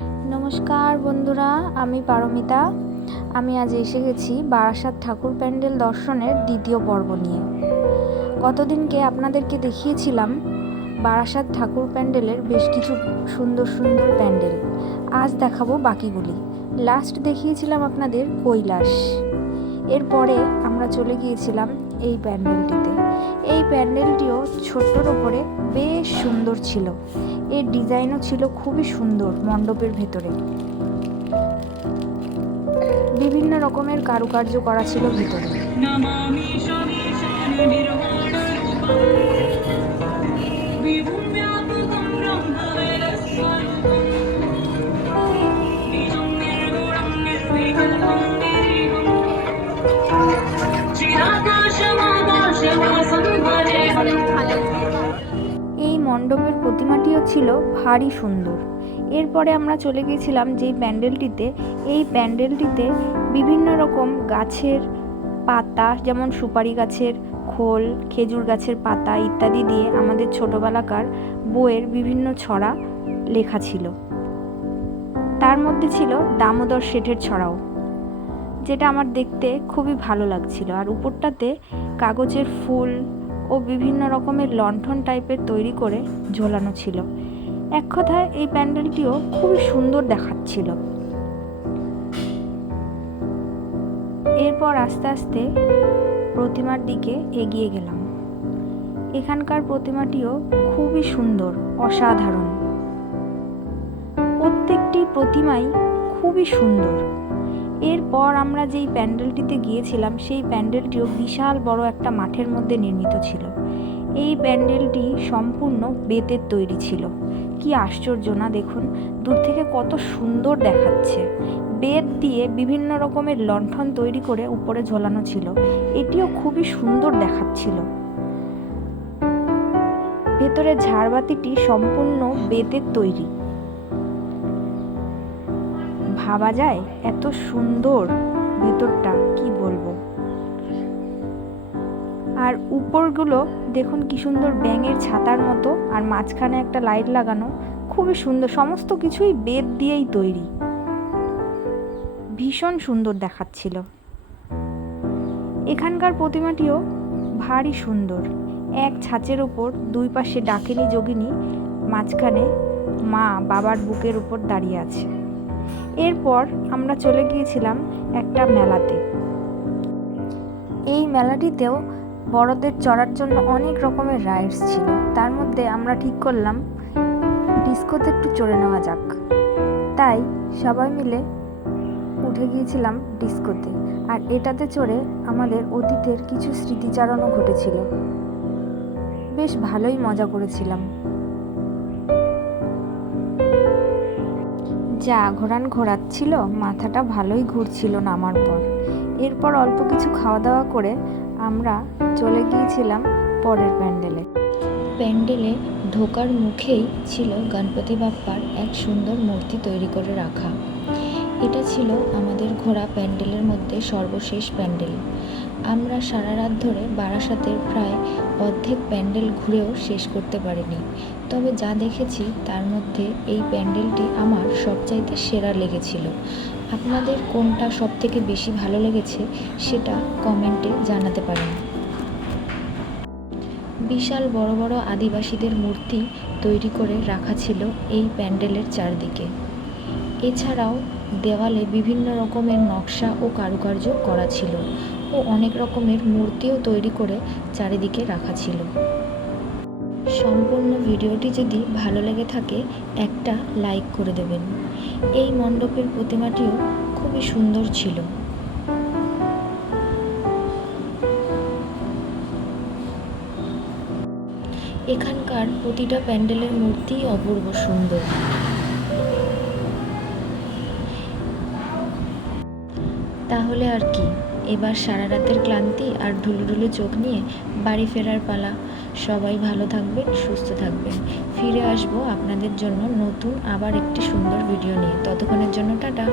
নমস্কার বন্ধুরা, আমি পারমিতা। আমি আজ এসে গেছি বারাসাত ঠাকুর প্যান্ডেল দর্শনের দ্বিতীয় পর্ব নিয়ে। গতদিনকে আপনাদেরকে দেখিয়েছিলাম বারাসাত ঠাকুর প্যান্ডেলের বেশ কিছু সুন্দর সুন্দর প্যান্ডেল। আজ দেখাবো বাকিগুলি। লাস্ট দেখিয়েছিলাম আপনাদের কৈলাস। এরপরে আমরা চলে গিয়েছিলাম এই প্যান্ডেলটিতে। এই প্যান্ডেলটিও ছোট্টর ওপরে বেশ সুন্দর ছিল। এর ডিজাইনও ছিল খুবই সুন্দর। মণ্ডপের ভেতরে বিভিন্ন রকমের কারুকার্য করা ছিল ভেতরে। এই মণ্ডপের প্রতিমাটিও ছিল ভারী সুন্দর। এরপরে আমরা চলে গিয়েছিলাম যেই প্যান্ডেলটিতে। এই প্যান্ডেলটিতে বিভিন্ন রকম গাছের পাতা, যেমন সুপারি গাছের খোল, খেজুর গাছের পাতা ইত্যাদি দিয়ে আমাদের ছোটোবেলাকার বইয়ের বিভিন্ন ছড়া লেখা ছিল। তার মধ্যে ছিল দামোদর শেঠের ছড়াও, যেটা আমার দেখতে খুবই ভালো লাগছিল। আর উপরটাতে কাগজের ফুল ও বিভিন্ন রকমের লণ্ঠন টাইপের তৈরি করে ঝোলানো ছিল। এক কথায় এই প্যান্ডেলটিও খুবই সুন্দর দেখাচ্ছিল। এরপর আস্তে আস্তে প্রতিমার দিকে এগিয়ে গেলাম। এখানকার প্রতিমাটিও খুবই সুন্দর, অসাধারণ। প্রত্যেকটি প্রতিমাই খুবই সুন্দর। এরপর আমরা যেই প্যান্ডেলটিতে গিয়েছিলাম সেই প্যান্ডেলটিও বিশাল বড় একটা মাঠের মধ্যে নির্মিত ছিল। এই প্যান্ডেলটি সম্পূর্ণ বেতের তৈরি ছিল। কি আশ্চর্য না, দেখুন দূর থেকে কত সুন্দর দেখাচ্ছে। বেত দিয়ে বিভিন্ন রকমের লণ্ঠন তৈরি করে উপরে ঝোলানো ছিল। এটিও খুবই সুন্দর দেখাচ্ছিল। ভেতরে ঝাড়বাতিটি সম্পূর্ণ বেতের তৈরি। ভাবা যায় এত সুন্দর ভেতরটা, কি বলবো। আর উপরগুলো দেখুন কি সুন্দর, ব্যাঙের ছাতার মতো, আর মাঝখানে একটা লাইট লাগানো, খুবই সুন্দর। সমস্ত কিছুই বেত দিয়েই তৈরি, ভীষণ সুন্দর দেখাচ্ছিল। এখানকার প্রতিমাটিও ভারী সুন্দর। এক ছাঁচের উপর দুই পাশে ডাকিনী যোগিনী, মাঝখানে মা বাবার বুকের উপর দাঁড়িয়ে আছে। এরপর আমরা চলে গিয়েছিলাম একটা মেলাতে। এই মেলাটিতেও বড়দের চড়ার জন্য অনেক রকমের রাইডস ছিল। তার মধ্যে আমরা ঠিক করলাম ডিস্কোতে একটু চড়ে নেওয়া যাক। তাই সবাই মিলে উঠে গিয়েছিলাম ডিস্কোতে। আর এটাতে চড়ে আমাদের অতীতের কিছু স্মৃতিচারণও ঘটেছিল। বেশ ভালোই মজা করেছিলাম। যা ঘোরাচ্ছিল, মাথাটা ভালোই ঘুরছিল নামার পর। এরপর অল্প কিছু খাওয়া দাওয়া করে আমরা চলে গিয়েছিলাম পরের প্যান্ডেলে। প্যান্ডেলে ঢোকার মুখেই ছিল গণপতি বাপ্পার এক সুন্দর মূর্তি তৈরি করে রাখা। এটা ছিল আমাদের ঘোরা প্যান্ডেলের মধ্যে সর্বশেষ প্যান্ডেল। আমরা সারা রাত ধরে বারাসাতের প্রায় অর্ধেক প্যান্ডেল ঘুরেও শেষ করতে পারিনি। তবে যা দেখেছি তার মধ্যে এই প্যান্ডেলটি আমার সবচাইতে সেরা লেগেছিল। আপনাদের কোনটা সবথেকে বেশি ভালো লেগেছে সেটা কমেন্টে জানাতে পারেন। বিশাল বড় বড় আদিবাসীদের মূর্তি তৈরি করে রাখা ছিল এই প্যান্ডেলের চারদিকে। এছাড়াও দেওয়ালে বিভিন্ন রকমের নকশা ও কারুকার্য করা ছিল ও অনেক রকমের মূর্তিও তৈরি করে চারিদিকে রাখা ছিল। সম্পূর্ণ ভিডিওটি যদি ভালো লেগে থাকে একটা লাইক করে দেবেন। এই মণ্ডপের প্রতিমাটিও খুবই সুন্দর ছিল। এখানকার প্রতিটা প্যান্ডেলের মূর্তি অপূর্ব সুন্দর। তাহলে আর কি, এবার সারা রাতের ক্লান্তি আর ঢুলুঢুলু চোখ নিয়ে বাড়ি ফেরার পালা। সবাই ভালো থাকবেন, সুস্থ থাকবেন। ফিরে আসবো আপনাদের জন্য নতুন আবার একটি সুন্দর ভিডিও নিয়ে। ততক্ষণের জন্য টাটা।